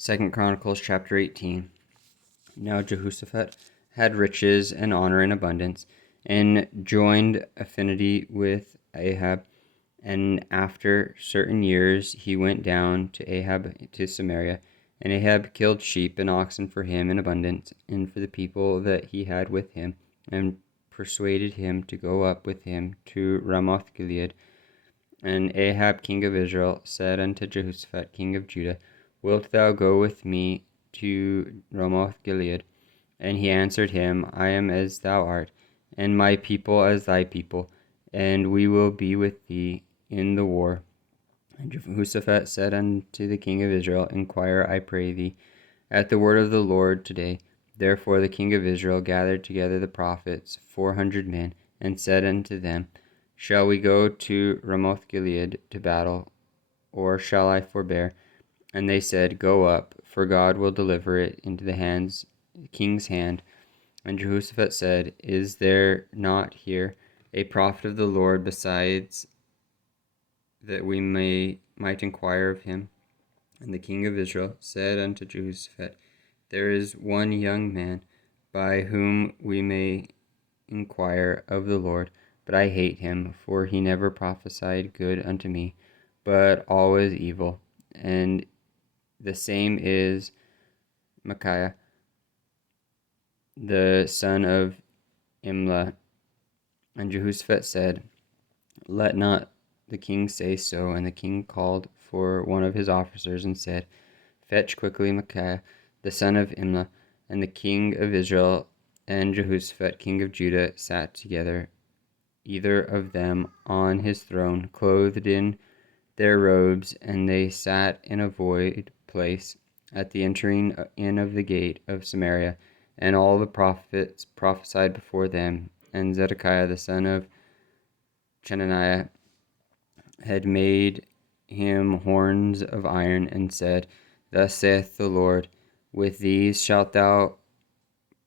2 Chronicles chapter 18. Now Jehoshaphat had riches and honor in abundance, and joined affinity with Ahab. And after certain years he went down to Ahab to Samaria. And Ahab killed sheep and oxen for him in abundance, and for the people that he had with him, and persuaded him to go up with him to Ramoth Gilead. And Ahab king of Israel said unto Jehoshaphat king of Judah, Wilt thou go with me to Ramoth Gilead? And he answered him, I am as thou art, and my people as thy people, and we will be with thee in the war. And Jehoshaphat said unto the king of Israel, Inquire, I pray thee, at the word of the Lord today. Therefore the king of Israel gathered together the prophets, 400 men, and said unto them, Shall we go to Ramoth Gilead to battle, or shall I forbear? And they said, Go up, for God will deliver it into the king's hand. And Jehoshaphat said, Is there not here a prophet of the Lord besides, that we might inquire of him? And the king of Israel said unto Jehoshaphat, There is one young man by whom we may inquire of the Lord, but I hate him, for he never prophesied good unto me, but always evil. And the same is Micaiah, the son of Imlah. And Jehoshaphat said, Let not the king say so. And the king called for one of his officers and said, Fetch quickly Micaiah, the son of Imlah. And the king of Israel and Jehoshaphat king of Judah sat together, either of them on his throne, clothed in their robes, and they sat in a void place at the entering in of the gate of Samaria. And all the prophets prophesied before them. And Zedekiah the son of Chenaniah had made him horns of iron, and said, Thus saith the Lord, With these shalt thou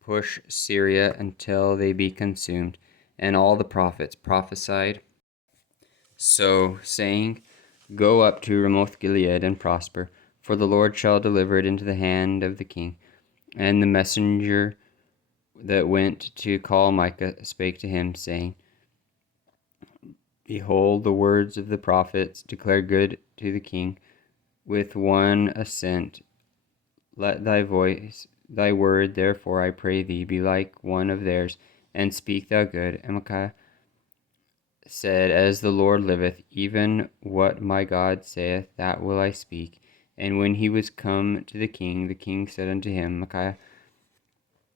push Syria until they be consumed. And all the prophets prophesied so, saying, Go up to Ramoth Gilead and prosper, for the Lord shall deliver it into the hand of the king. And the messenger that went to call Micah spake to him, saying, Behold, the words of the prophets declare good to the king. With one assent, let thy word, therefore, I pray thee, be like one of theirs, and speak thou good. And Micaiah said, As the Lord liveth, even what my God saith, that will I speak. And when he was come to the king said unto him, Micaiah,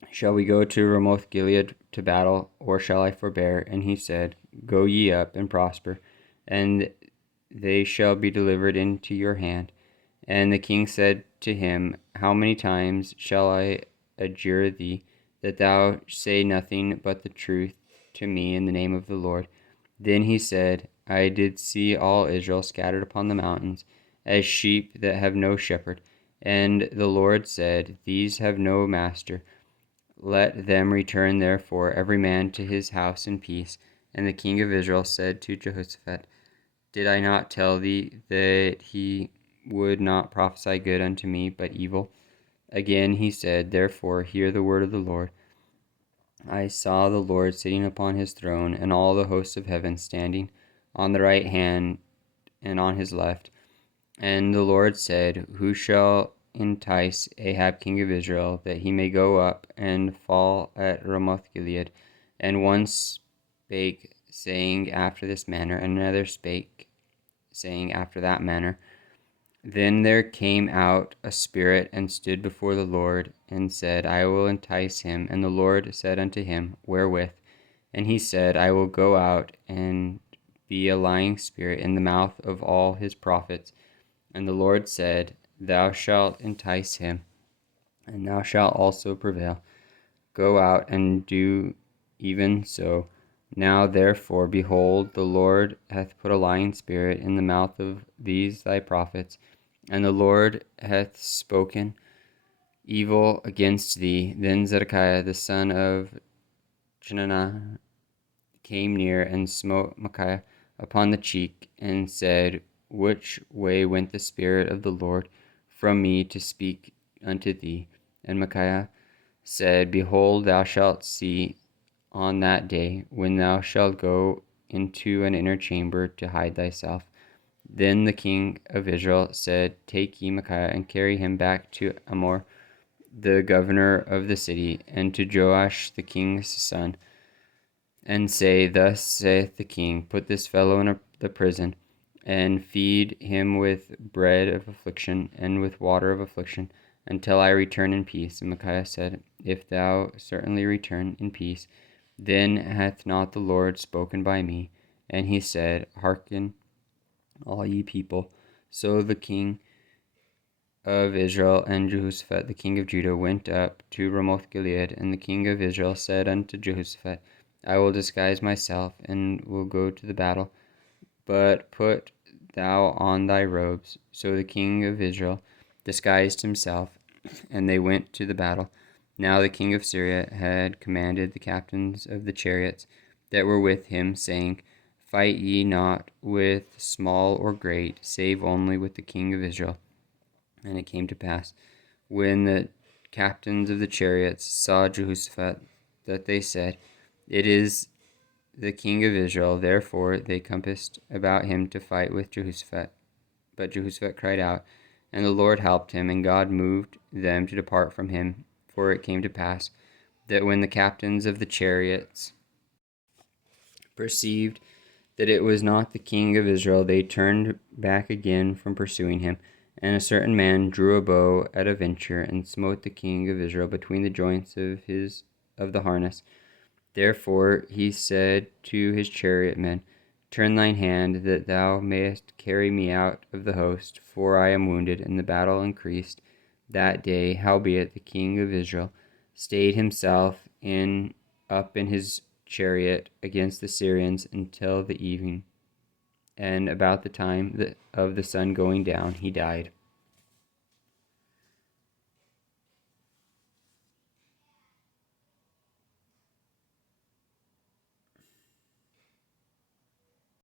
shall we go to Ramoth Gilead to battle, or shall I forbear? And he said, Go ye up and prosper, and they shall be delivered into your hand. And the king said to him, How many times shall I adjure thee, that thou say nothing but the truth to me in the name of the Lord? Then he said, I did see all Israel scattered upon the mountains, as sheep that have no shepherd. And the Lord said, These have no master. Let them return therefore every man to his house in peace. And the king of Israel said to Jehoshaphat, Did I not tell thee that he would not prophesy good unto me, but evil? Again he said, Therefore hear the word of the Lord. I saw the Lord sitting upon his throne, and all the hosts of heaven standing on the right hand and on his left. And the Lord said, Who shall entice Ahab king of Israel, that he may go up and fall at Ramoth Gilead? And one spake, saying after this manner, and another spake, saying after that manner. Then there came out a spirit, and stood before the Lord, and said, I will entice him. And the Lord said unto him, Wherewith? And he said, I will go out and be a lying spirit in the mouth of all his prophets. And the Lord said, Thou shalt entice him, and thou shalt also prevail. Go out and do even so. Now therefore, behold, the Lord hath put a lying spirit in the mouth of these thy prophets, and the Lord hath spoken evil against thee. Then Zedekiah the son of Chenaniah came near and smote Micaiah upon the cheek, and said, Which way went the spirit of the Lord from me to speak unto thee. And Micaiah said, Behold, thou shalt see on that day, when thou shalt go into an inner chamber to hide thyself. Then the king of Israel said, Take ye Micaiah, and carry him back to Amor, the governor of the city, and to Joash the king's son, and say, Thus saith the king, Put this fellow in the prison, and feed him with bread of affliction, and with water of affliction, until I return in peace. And Micaiah said, If thou certainly return in peace, then hath not the Lord spoken by me? And he said, Hearken, all ye people. So the king of Israel and Jehoshaphat the king of Judah went up to Ramoth Gilead. And the king of Israel said unto Jehoshaphat, I will disguise myself, and will go to the battle, but put thou on thy robes. So the king of Israel disguised himself, and they went to the battle. Now the king of Syria had commanded the captains of the chariots that were with him, saying, Fight ye not with small or great, save only with the king of Israel. And it came to pass, when the captains of the chariots saw Jehoshaphat, that they said, It is the king of Israel. Therefore they compassed about him to fight with Jehoshaphat. But Jehoshaphat cried out, and the Lord helped him, and God moved them to depart from him. For it came to pass, that when the captains of the chariots perceived that it was not the king of Israel, they turned back again from pursuing him. And a certain man drew a bow at a venture, and smote the king of Israel between the joints of the harness. Therefore he said to his chariot men, Turn thine hand, that thou mayest carry me out of the host, for I am wounded. And the battle increased that day. Howbeit the king of Israel stayed himself up in his chariot against the Syrians until the evening. And about the time of the sun going down, he died.